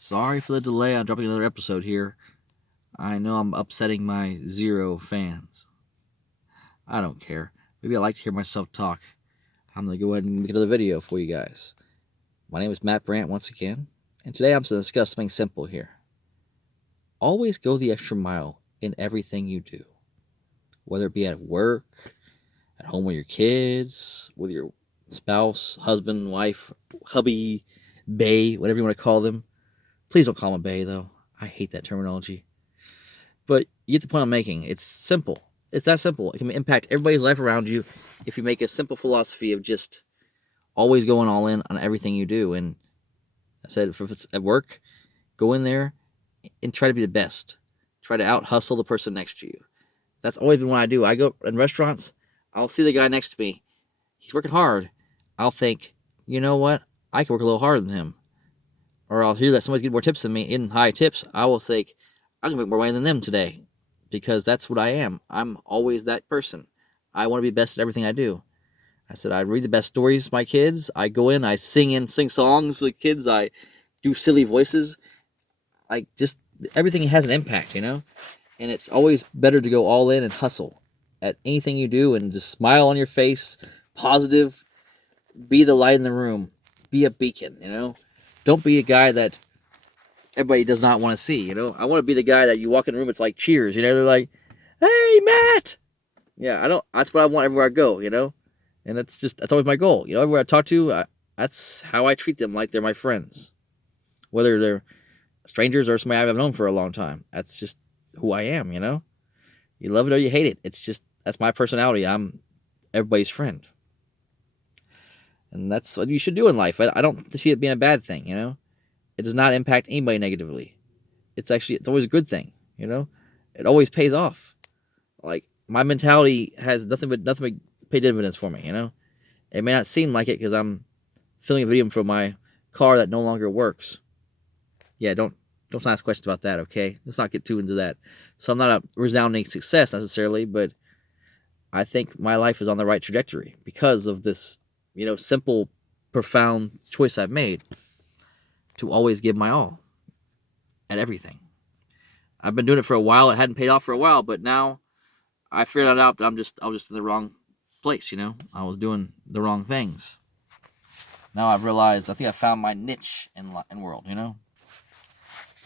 Sorry for the delay on dropping another episode here. I know I'm upsetting my zero fans. I don't care. Maybe I like to hear myself talk. I'm going to go ahead and make another video for you guys. My name is Matt Brandt once again, and today I'm going to discuss something simple here. Always go the extra mile in everything you do, whether it be at work, at home with your kids, with your spouse, husband, wife, hubby, bae, whatever you want to call them. Please don't call them a bae, though. I hate that terminology. But you get the point I'm making. It's simple. It's that simple. It can impact everybody's life around you if you make a simple philosophy of just always going all in on everything you do. And I said, if it's at work, go in there and try to be the best. Try to out hustle the person next to you. That's always been what I do. I go in restaurants, I'll see the guy next to me. He's working hard. I'll think, you know what? I can work a little harder than him. Or I'll hear that somebody's getting more tips than me in high tips. I will think, I can make more money than them today because that's what I am. I'm always that person. I want to be best at everything I do. I said I read the best stories to my kids. I go in, I sing songs with kids. I do silly voices. I just everything has an impact, And it's always better to go all in and hustle at anything you do and just smile on your face, positive, be the light in the room, be a beacon. Don't be a guy that everybody does not want to see. I want to be the guy that you walk in the room, it's like cheers. They're like, "Hey, Matt." Yeah, I don't. That's what I want everywhere I go. And that's always my goal. Everywhere I talk to, that's how I treat them, like they're my friends, whether they're strangers or somebody I've known for a long time. That's just who I am. You love it or you hate it. It's just that's my personality. I'm everybody's friend, and that's what you should do in life. I don't see it being a bad thing. It does not impact anybody negatively. It's always a good thing. It always pays off. Like my mentality has nothing but pay dividends for me. It may not seem like it because I'm filming a video from my car that no longer works. Yeah, don't ask questions about that. Okay, let's not get too into that. So I'm not a resounding success necessarily, but I think my life is on the right trajectory because of this, simple, profound choice I've made to always give my all at everything. I've been doing it for a while. It hadn't paid off for a while, but now I figured out that I was just in the wrong place. I was doing the wrong things. Now I've realized I think I found my niche in world.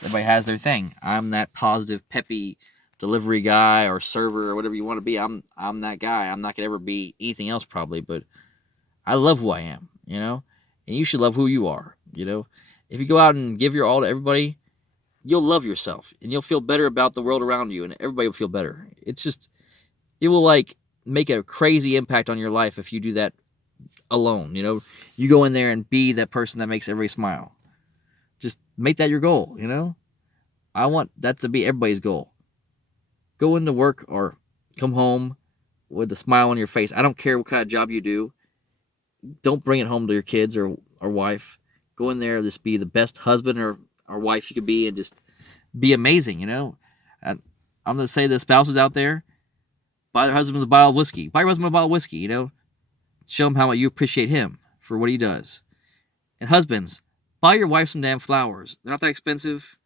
Everybody has their thing. I'm that positive, peppy delivery guy or server or whatever you want to be. I'm that guy. I'm not gonna ever be anything else probably, but I love who I am. And you should love who you are. If you go out and give your all to everybody, you'll love yourself and you'll feel better about the world around you, and everybody will feel better. It will like make a crazy impact on your life if you do that alone. You go in there and be that person that makes everybody smile. Just make that your goal. I want that to be everybody's goal. Go into work or come home with a smile on your face. I don't care what kind of job you do. Don't bring it home to your kids or wife. Go in there, just be the best husband or wife you could be, and just be amazing. And I'm gonna say the spouses out there, buy their husband a bottle of whiskey. Buy your husband a bottle of whiskey. Show him how much you appreciate him for what he does. And husbands, buy your wife some damn flowers. They're not that expensive,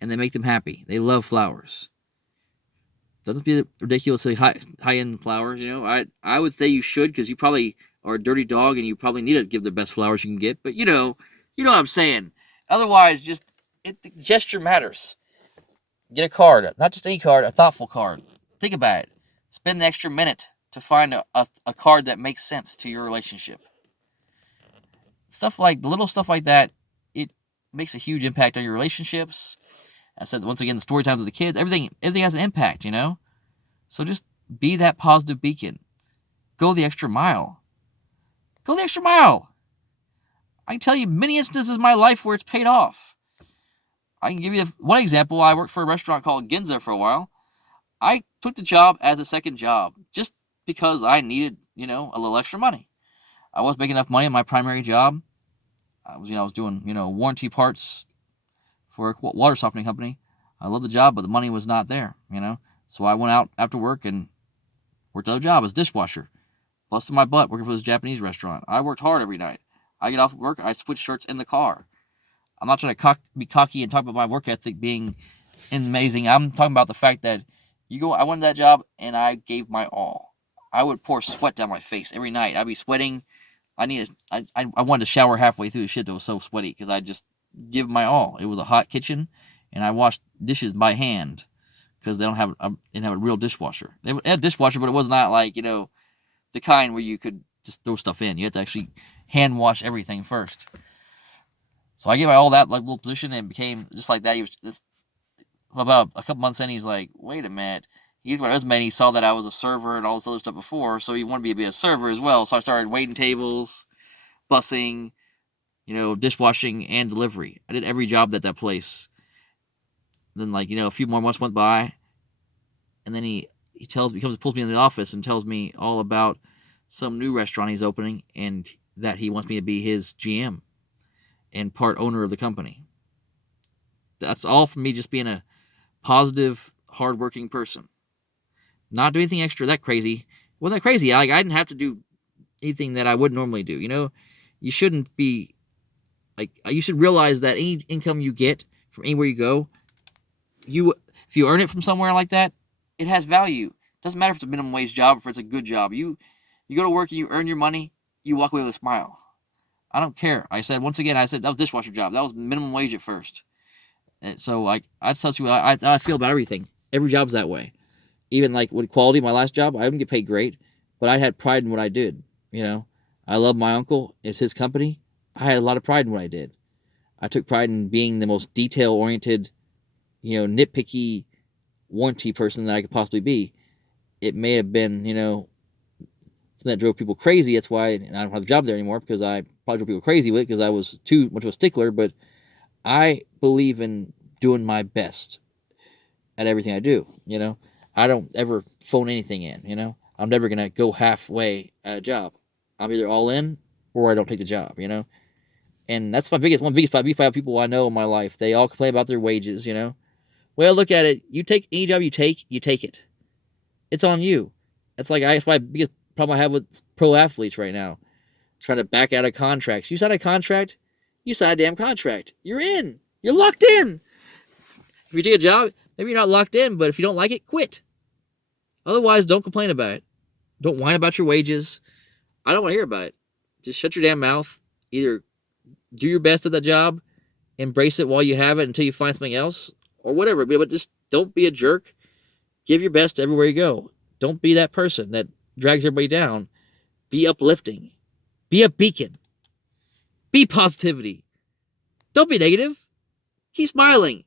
and they make them happy. They love flowers. Doesn't be ridiculously high end flowers. I would say you should, because you probably are a dirty dog and you probably need to give the best flowers you can get. But you know what I'm saying. Otherwise, the gesture matters. Get a card, not just any card, a thoughtful card. Think about it. Spend an extra minute to find a card that makes sense to your relationship. Little stuff like that, it makes a huge impact on your relationships. I said once again, the story times with the kids, everything has an impact. So just be that positive beacon. Go the extra mile. Go the extra mile. I can tell you many instances in my life where it's paid off. I can give you one example. I worked for a restaurant called Ginza for a while. I took the job as a second job just because I needed, a little extra money. I wasn't making enough money in my primary job. I was doing, warranty parts for a water softening company. I loved the job, but the money was not there, So I went out after work and worked another job as dishwasher. Busted my butt working for this Japanese restaurant. I worked hard every night. I get off work, I switch shirts in the car. I'm not trying to be cocky and talk about my work ethic being amazing. I'm talking about the fact that I went to that job and I gave my all. I would pour sweat down my face every night. I'd be sweating. I wanted to shower halfway through the shit that was so sweaty because I just give my all. It was a hot kitchen, and I washed dishes by hand because they didn't have a real dishwasher. They had a dishwasher, but it was not like the kind where you could just throw stuff in. You had to actually hand wash everything first. So I gave my all that like little position, and it became just like that. He was this about a couple months in. He's like, "Wait a minute." He looked at my resume and he saw that I was a server and all this other stuff before, so he wanted me to be a server as well. So I started waiting tables, bussing, dishwashing, and delivery. I did every job at that place. Then, a few more months went by, and then he pulls me in the office and tells me all about some new restaurant he's opening and that he wants me to be his GM and part owner of the company. That's all from me just being a positive, hardworking person. Not do anything extra that crazy. It wasn't that crazy. I didn't have to do anything that I would normally do. You shouldn't be you should realize that any income you get from anywhere you go, if you earn it from somewhere like that, it has value. It doesn't matter if it's a minimum wage job or if it's a good job. You go to work and you earn your money, you walk away with a smile. I don't care. That was dishwasher job. That was minimum wage at first. And so I tell you, I feel about everything. Every job's that way. Even with quality, my last job, I didn't get paid great, but I had pride in what I did. I love my uncle. It's his company. I had a lot of pride in what I did. I took pride in being the most detail-oriented, nitpicky warranty person that I could possibly be. It may have been, something that drove people crazy. That's why I don't have a job there anymore, because I probably drove people crazy with it because I was too much of a stickler. But I believe in doing my best at everything I do. I don't ever phone anything in. I'm never going to go halfway at a job. I'm either all in or I don't take the job, And that's one of the biggest five people I know in my life. They all complain about their wages, Well, look at it. You take any job you take it. It's on you. That's my biggest problem I have with pro athletes right now. Trying to back out of contracts. You sign a contract, you sign a damn contract. You're in. You're locked in. If you take a job, maybe you're not locked in, but if you don't like it, quit. Otherwise, don't complain about it. Don't whine about your wages. I don't want to hear about it. Just shut your damn mouth. Either do your best at that job, embrace it while you have it until you find something else, or whatever. But just don't be a jerk. Give your best everywhere you go. Don't be that person that drags everybody down. Be uplifting. Be a beacon. Be positivity. Don't be negative. Keep smiling.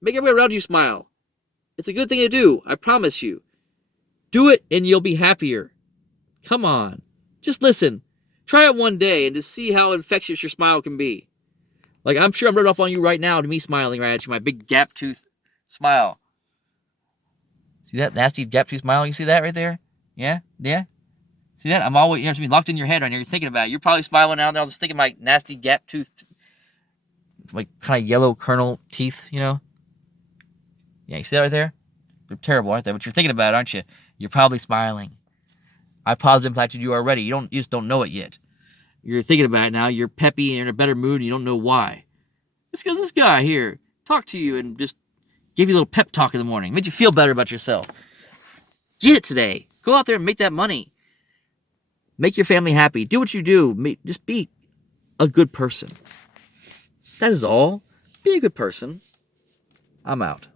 Make everyone around you smile. It's a good thing to do. I promise you. Do it and you'll be happier. Come on. Just listen. Try it one day and just see how infectious your smile can be. I'm sure I'm rubbing off on you right now to me smiling right at you. My big gap tooth smile. See that nasty gap tooth smile? You see that right there? Yeah? Yeah? See that? I'm always, it's locked in your head right now. You're thinking about it. You're probably smiling out there. I was thinking my nasty gap tooth, kind of yellow kernel teeth, Yeah, you see that right there? They're terrible, aren't they? But you're thinking about it, aren't you? You're probably smiling. I positive impacted you already. You just don't know it yet. You're thinking about it now. You're peppy and you're in a better mood and you don't know why. It's because this guy here talked to you and just gave you a little pep talk in the morning. Made you feel better about yourself. Get it today. Go out there and make that money. Make your family happy. Do what you do. Just be a good person. That is all. Be a good person. I'm out.